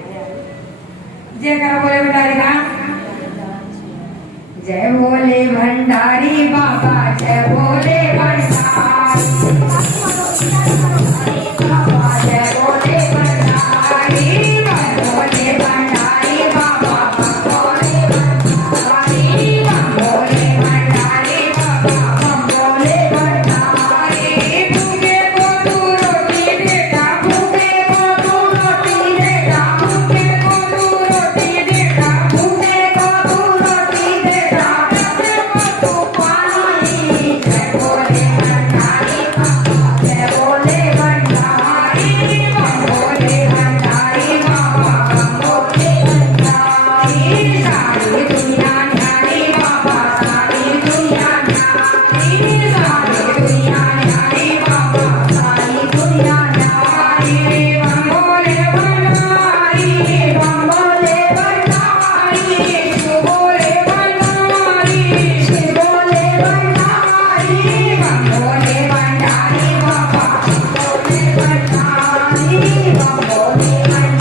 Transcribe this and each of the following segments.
जय करो बोले भंडारी का जय बोले भंडारी बाबा जय बोले भंडारी बाबा जय बोले भंडारी बोले भंडारी बाबा बोले भंडारी बोले भंडारी बाबा बोले भंडारी भूखे को तू रोटी देता भूखे को तू रोटी देता भूखे को तू रोटी देता भूखे को तू रोटी देता तू पानी जय बोले भंडारी बाबा जय बोले भंडारी बोले भंडारी बाबा बोले भंडारी सारी दुनिया न्यारी बाबा सारी दुनिया न्यारी सारी दुनिया न्यारी बाबा सारी दुनिया न्यारी बोले भंडारी बोले भंडारी शिव बोले भंडारी शिव बोले भंडारी बोले भंडारी बाबा बोले भंडारी बोले भंडारी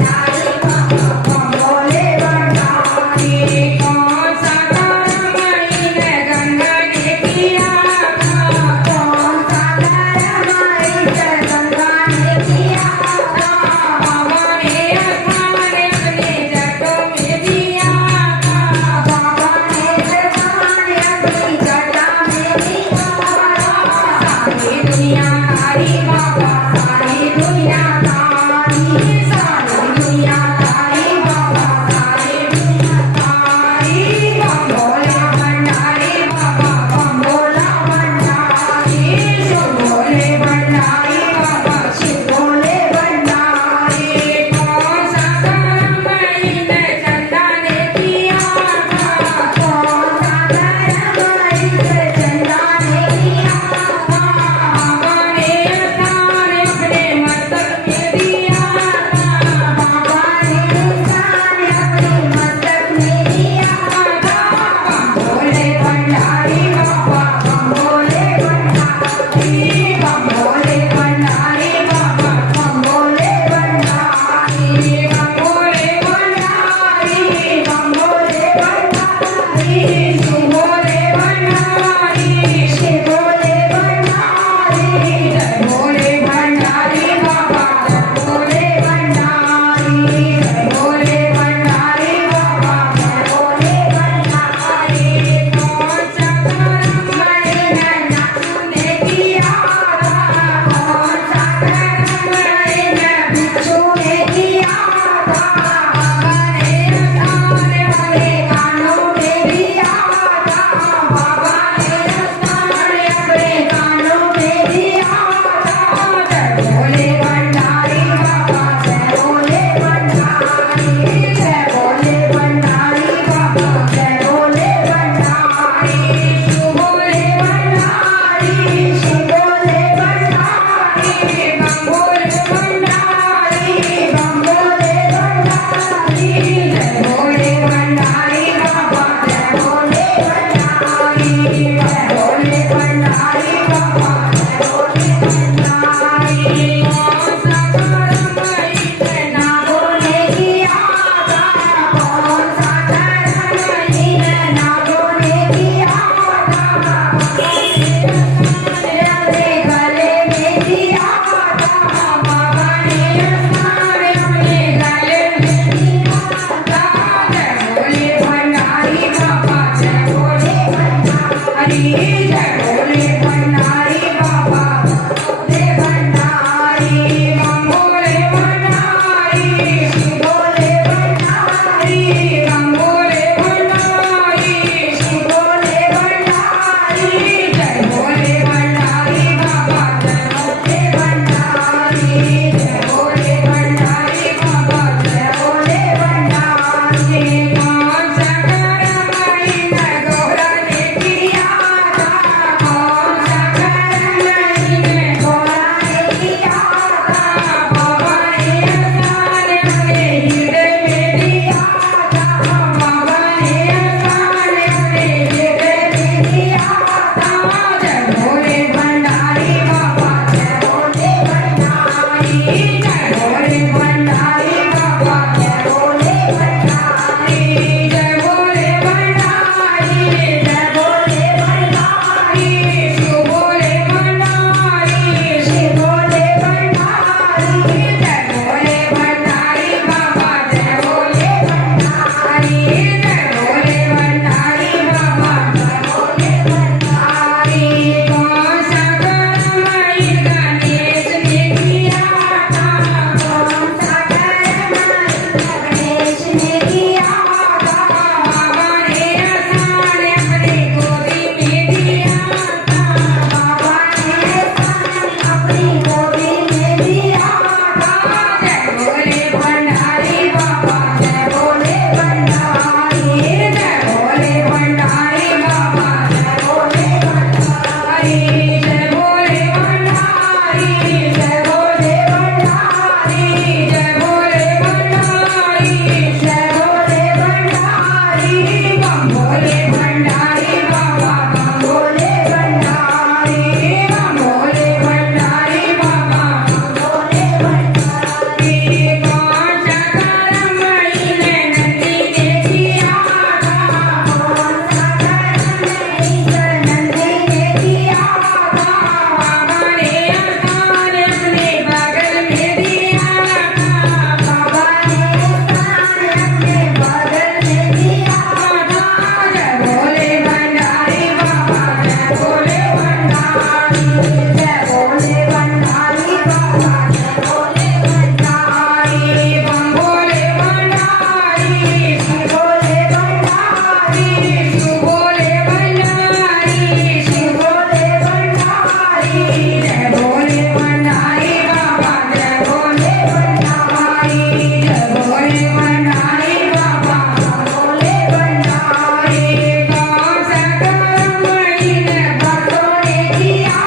भंडारी बाबा भोले भंडारी कौन सा कर्म इन भक्तों ने किया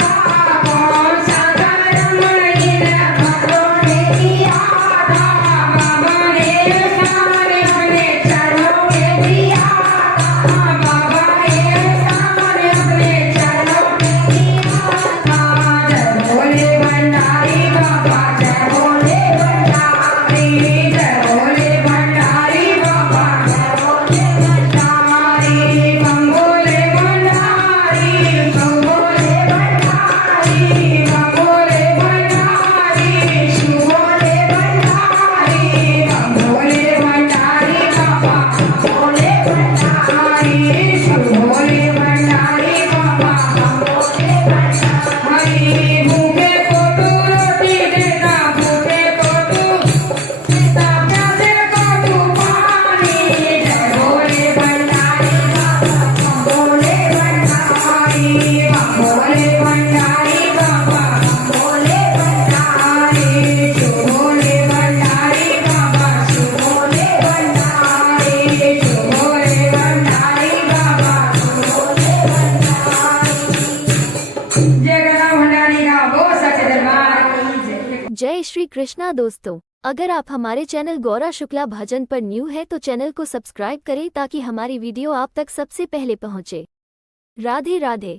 था कौन सा कर्म इन भक्तों ने किया था बाबा ने सारे अपने चरणों में दिया था बाबा ने सारे अपने चरणों में दिया था जय भोले भंडारी बाबा जय भोले भंडारी जय भोले भंडारी बाबा जय भोले भंडारी बम भोले भंडारी बम भोले भंडारी बम भोले भंडारी शिव भोले भंडारी बम भोले भंडारी बाबा भोले भंडारी शिव भोले भंडारी बाबा भोले भंडारी भूखे को तू रोटी देता भूखे को तू देता प्यासे को तू पानी जय भोले भंडारी बाबा भोले भंडारी भोले भंडारी बाबा भोले भंडारी शिव भोले भंडारी बाबा शिव भोले भंडारी शिव भोले भंडारी बाबा भोले भंडारी जय गणा भंडारी का वो सच्चे दरबार की जय। जय श्री कृष्णा दोस्तों, अगर आप हमारे चैनल गौरा शुक्ला भजन पर न्यू है तो चैनल को सब्सक्राइब करें ताकि हमारी वीडियो आप तक सबसे पहले पहुंचे। राधे राधे।